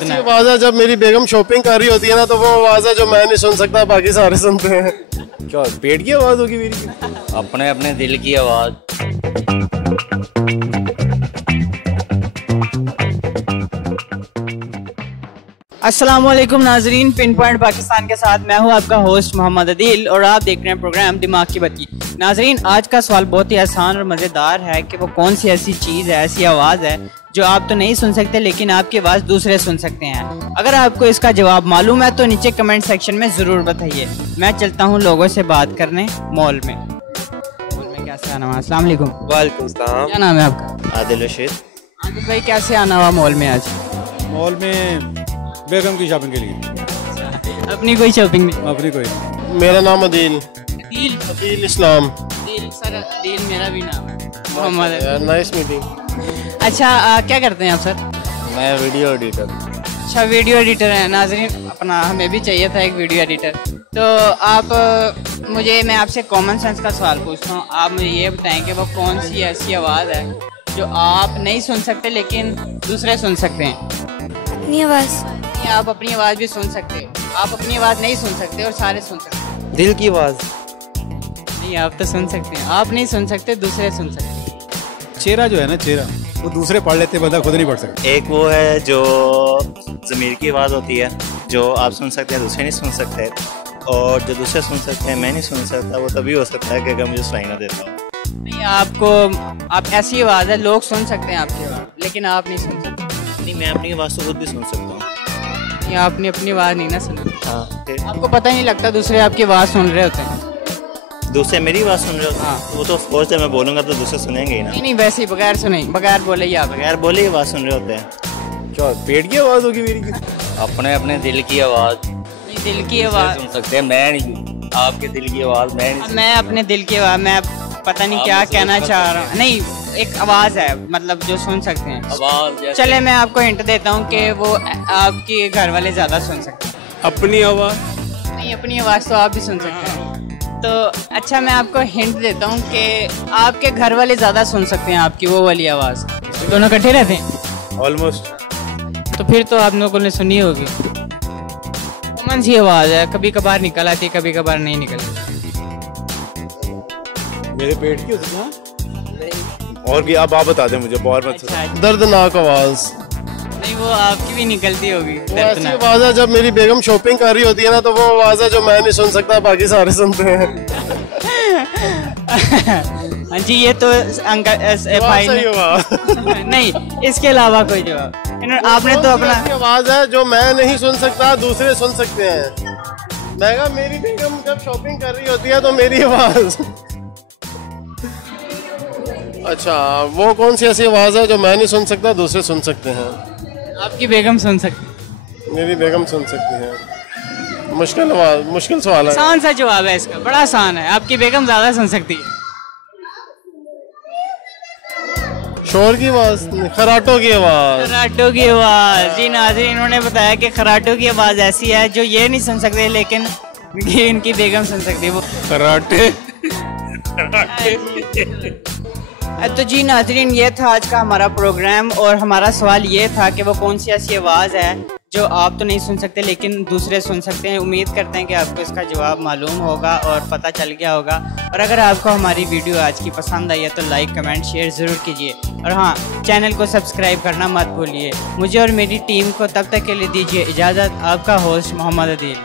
सुना। आवाज़ है जब मेरी बेगम शॉपिंग कर रही होती है ना, तो वो आवाज़ है जो मैं नहीं सुन सकता, बाकी सारे सुनते हैं। क्या पेट की आवाज़ होगी मेरी? अपने अपने दिल की आवाज़। अस्सलाम वालेकुम नाजरीन, पिन पॉइंट पाकिस्तान के साथ मैं हूं आपका होस्ट मोहम्मद अदील और आप देख रहे हैं प्रोग्राम दिमाग की बत्ती। नाजरीन, आज का सवाल बहुत ही आसान और मज़ेदार है कि वो कौन सी ऐसी चीज़ है, ऐसी आवाज़ है जो आप तो नहीं सुन सकते लेकिन आपकी आवाज़ दूसरे सुन सकते हैं। अगर आपको इसका जवाब मालूम है तो नीचे कमेंट सेक्शन में ज़रूर बताइए। मैं चलता हूँ लोगों से बात करने मॉल में। कैसे आना हुआ? अस्सलाम वालेकुम। वालेकुम सलाम। क्या नाम है आपका? आदिल रशीद। आदिल भाई, कैसे आना हुआ मॉल में आज? मॉल में बेगम की शॉपिंग के लिए। अपनी कोई शॉपिंग नहीं? अपनी कोई। मेरा नाम अदील इस्लाम। सर अदील मेरा भी नाम है मोहम्मद। Nice meeting. अच्छा, क्या करते हैं आप सर? मैं वीडियो एडिटर। अच्छा, वीडियो एडिटर हैं। नाजरीन, अपना हमें भी चाहिए था एक वीडियो एडिटर। तो आप मैं आपसे कॉमन सेंस का सवाल पूछता हूँ। आप मुझे ये बताएं कि वो कौन सी ऐसी आवाज़ है जो आप नहीं सुन सकते लेकिन दूसरे सुन सकते हैं? अपनी आवाज़। आप अपनी आवाज़ भी सुन सकते हो, आप अपनी आवाज़ नहीं सुन सकते और सारे सुन सकते हैं। दिल की आवाज़। नहीं, आप तो सुन सकते हैं। आप नहीं सुन सकते, दूसरे सुन सकते हैं। चेहरा जो है ना, चेहरा वो दूसरे पढ़ लेते, बंदा खुद नहीं पढ़ सकता। एक वो है जो ज़मीर की आवाज़ होती है जो आप सुन सकते हैं, दूसरे नहीं सुन सकते, और जो दूसरे सुन सकते हैं मैं नहीं सुन सकता। वो तभी हो सकता है कि अगर मुझे सुनाई ना देता हूँ। नहीं, आप ऐसी आवाज़ है लोग सुन सकते हैं आपकी आवाज़ लेकिन आप नहीं सुन सकते। नहीं, मैं अपनी आवाज़ तो खुद भी सुन सकता हूँ। नहीं, आपने अपनी आवाज़ नहीं ना सुनी। हाँ, फिर आपको पता ही नहीं लगता दूसरे आपकी आवाज़ सुन रहे होते हैं। दूसरे मेरी आवाज़ सुन रहे हो? हाँ। वो तो ऑफकोर्स है, मैं बोलूँगा तो दूसरे सुनेंगे ही ना। नहीं, वैसे ही बगैर सुने, बगैर बोले ही आप बगैर बोले ही आवाज़ सुन रहे होते हैं। क्या पेट की आवाज़ होगी मेरी? अपने अपने दिल की आवाज़ दिल की आवाज़ सुन सकते हैं। मैं नहीं, आपके दिल की आवाज़ मैं नहीं। मैं अपने दिल की आवाज़, मैं पता नहीं क्या कहना चाह रहा हूँ। नहीं, एक आवाज़ है मतलब जो सुन सकते हैं आवाज़। चले मैं आपको हिंट देता हूँ कि वो आपके घर वाले ज़्यादा सुन सकते हैं। अपनी आवाज़। नहीं, अपनी आवाज़ तो आप भी सुन सकते हैं। तो अच्छा, मैं आपको हिंट देता हूँ कि आपके घर वाले ज़्यादा सुन सकते हैं आपकी वो वाली आवाज़। दोनों इकट्ठे रहते हैं ऑलमोस्ट। तो फिर तो आप लोगों ने सुनी होगी। कौन सी आवाज़ है? कभी कभार निकल आती है, कभी कभार नहीं निकलती। मेरे पेट की होती है। और क्या? आप बता दें मुझे, बहुत मत। अच्छा, दर्दनाक आवाज़। नहीं, वो आपकी भी निकलती होगी। वो ऐसी आवाज़ है जब मेरी बेगम शॉपिंग कर रही होती है ना, तो वो आवाज़ है जो मैं नहीं सुन सकता, बाकी सारे सुनते हैं। हाँ जी, ये तो भाई सही हुआ। नहीं, इसके अलावा कोई जवाब आपने तो अपना। आवाज़ है जो मैं नहीं सुन सकता, दूसरे सुन सकते हैं। मैं कहा मेरी बेगम जब शॉपिंग कर रही होती है तो मेरी आवाज़। अच्छा, वो कौन सी ऐसी आवाज़ है जो मैं नहीं सुन सकता, दूसरे सुन सकते हैं? आपकी बेगम सुन सकती। मेरी बेगम सुन सकती है। मुश्किल आवाज़, मुश्किल सवाल है। आसान सा जवाब है इसका, बड़ा आसान है। आपकी बेगम ज़्यादा सुन सकती है। शोर की आवाज़, खराटों की आवाज़। खराटों की आवाज़। जी नाज़रीन, इन्होंने बताया कि खराटों की आवाज़ ऐसी है जो ये नहीं सुन सकते लेकिन इनकी बेगम सुन सकती है। वो खराटे। तो जी नाज़रीन, ये था आज का हमारा प्रोग्राम और हमारा सवाल ये था कि वो कौन सी ऐसी आवाज़ है जो आप तो नहीं सुन सकते लेकिन दूसरे सुन सकते हैं। उम्मीद करते हैं कि आपको इसका जवाब मालूम होगा और पता चल गया होगा। और अगर आपको हमारी वीडियो आज की पसंद आई है तो लाइक, कमेंट, शेयर ज़रूर कीजिए। और हाँ, चैनल को सब्सक्राइब करना मत भूलिए। मुझे और मेरी टीम को तब तक के लिए दीजिए इजाज़त। आपका होस्ट मोहम्मद अदील।